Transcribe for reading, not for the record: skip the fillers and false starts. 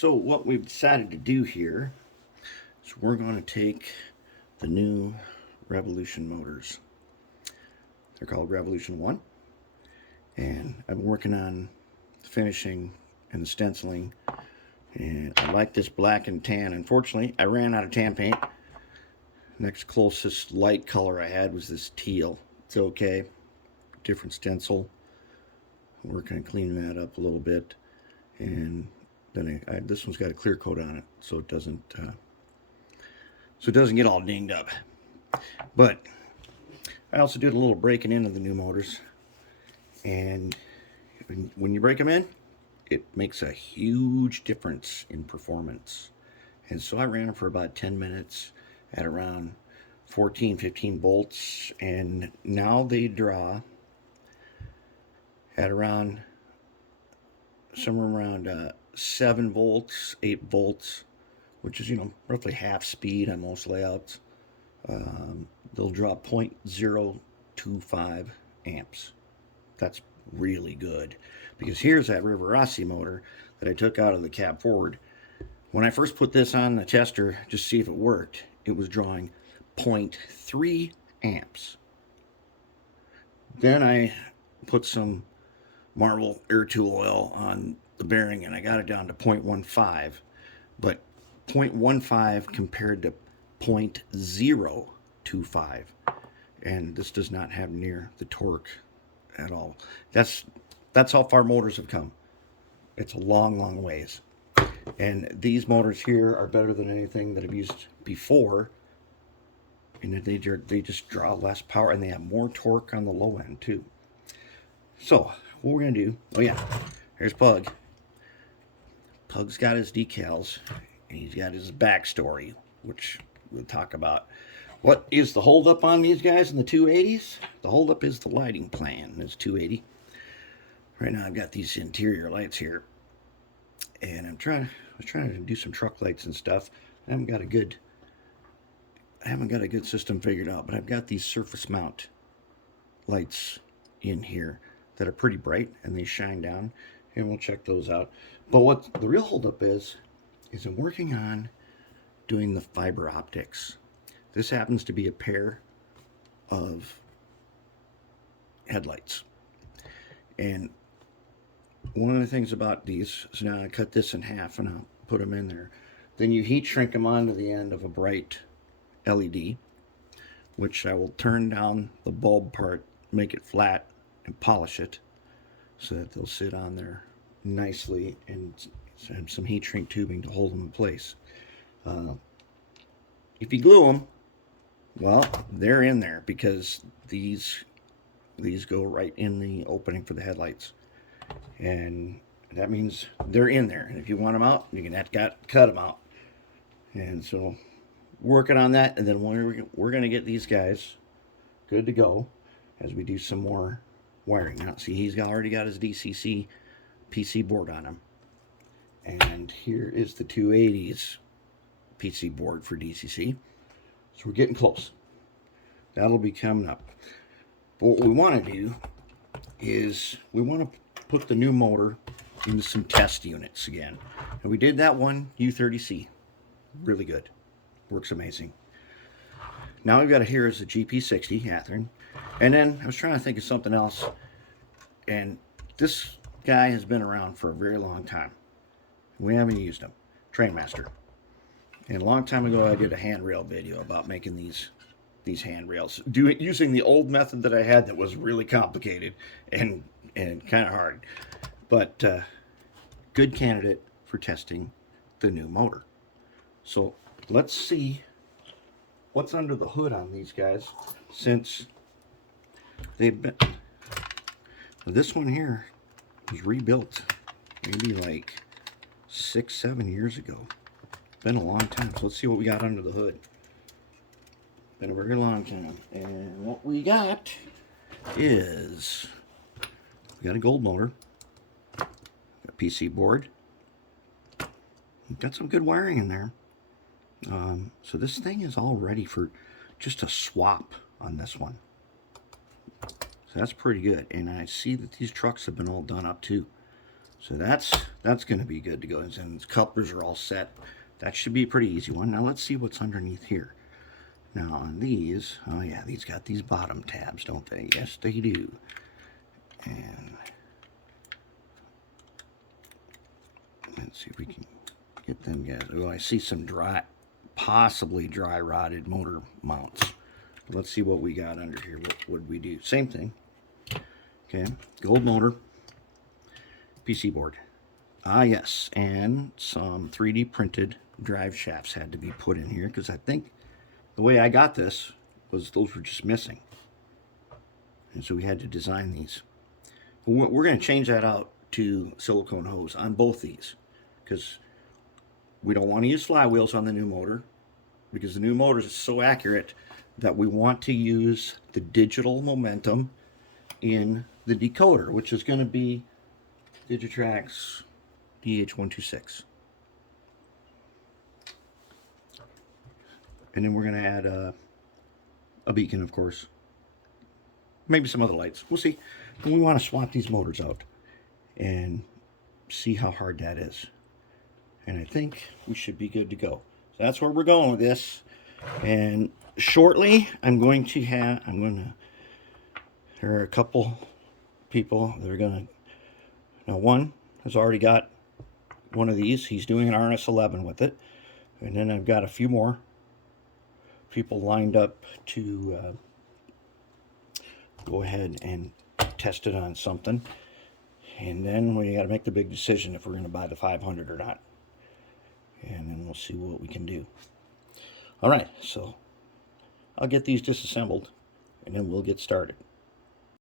So what we've decided to do here is we're going to take the new Revolution motors. They're called Revolution 1. And I've been working on finishing and the stenciling. And I like this black and tan. Unfortunately, I ran out of tan paint. Next closest light color I had was this teal. It's okay. Different stencil. Working on cleaning that up a little bit. And then this one's got a clear coat on it, so it doesn't get all dinged up. But I also did a little breaking into the new motors, and when you break them in, it makes a huge difference in performance. And so I ran them for about 10 minutes at around 14-15 volts, and now they draw at around somewhere around 7 volts, 8 volts, which is, roughly half speed on most layouts. They'll draw 0.025 amps. That's really good, because here's that Rivarossi motor that I took out of the cab forward. When I first put this on the tester just to see if it worked, it was drawing 0.3 amps. Then I put some Marvel air tool oil on the bearing and I got it down to 0.15, but 0.15 compared to 0.025, and this does not have near the torque at all. That's how far motors have come. It's a long ways, and these motors here are better than anything that I've used before, and they just draw less power and they have more torque on the low end too. So what we're gonna do, oh yeah, here's Pug. Pug's got his decals and he's got his backstory, which we'll talk about. What is the holdup on these guys in the 280s? The holdup is the lighting plan. It's 280. Right now I've got these interior lights here, and I was trying to do some truck lights and stuff. I haven't got a good system figured out, but I've got these surface mount lights in here that are pretty bright and they shine down, and we'll check those out. But what the real holdup is I'm working on doing the fiber optics. This happens to be a pair of headlights, and one of the things about these is, now I cut this in half and I'll put them in there. Then you heat shrink them onto the end of a bright LED, which I will turn down the bulb part, make it flat, and polish it so that they'll sit on there nicely, and some heat shrink tubing to hold them in place. If you glue them, well, they're in there because these go right in the opening for the headlights, and that means they're in there. And if you want them out, you can cut them out. And so working on that, and then we're going to get these guys good to go as we do some more wiring. Now see, he's already got his DCC PC board on him, and here is the 280's PC board for DCC. So we're getting close. That'll be coming up. But what we want to do is we want to put the new motor into some test units again. And we did that one, U30C. Really good. Works amazing. Now we've got here is the GP60 Athearn. And then I was trying to think of something else. And this guy has been around for a very long time. We haven't used him. Trainmaster. And a long time ago I did a handrail video about making these handrails. Using the old method that I had that was really complicated and kind of hard. But good candidate for testing the new motor. So let's see what's under the hood on these guys, since they've been... This one here was rebuilt maybe like 6-7 years ago. Been a long time. So let's see what we got under the hood. Been a very long time. And what we got is, we got a gold motor, a PC board, got some good wiring in there. So this thing is all ready for just a swap on this one. So that's pretty good. And I see that these trucks have been all done up too. So that's going to be good to go. And the couplers are all set. That should be a pretty easy one. Now let's see what's underneath here. Now on these, oh yeah, these got these bottom tabs, don't they? Yes, they do. And let's see if we can get them guys. Oh, I see some possibly dry rotted motor mounts. Let's see what we got under here. What would we do? Same thing. Okay, gold motor, PC board. Ah, yes, and some 3D printed drive shafts had to be put in here because I think the way I got this was those were just missing. And so we had to design these. We're going to change that out to silicone hose on both these because we don't want to use flywheels on the new motor because the new motor is so accurate that we want to use the digital momentum in the decoder, which is going to be Digitrax DH126. And then we're going to add a beacon, of course. Maybe some other lights. We'll see. And we want to swap these motors out and see how hard that is. And I think we should be good to go. So that's where we're going with this. And shortly, there are a couple people that are going to, now one has already got one of these. He's doing an RS11 with it. And then I've got a few more people lined up to go ahead and test it on something. And then we got to make the big decision if we're going to buy the 500 or not. And then we'll see what we can do. All right, so I'll get these disassembled and then we'll get started.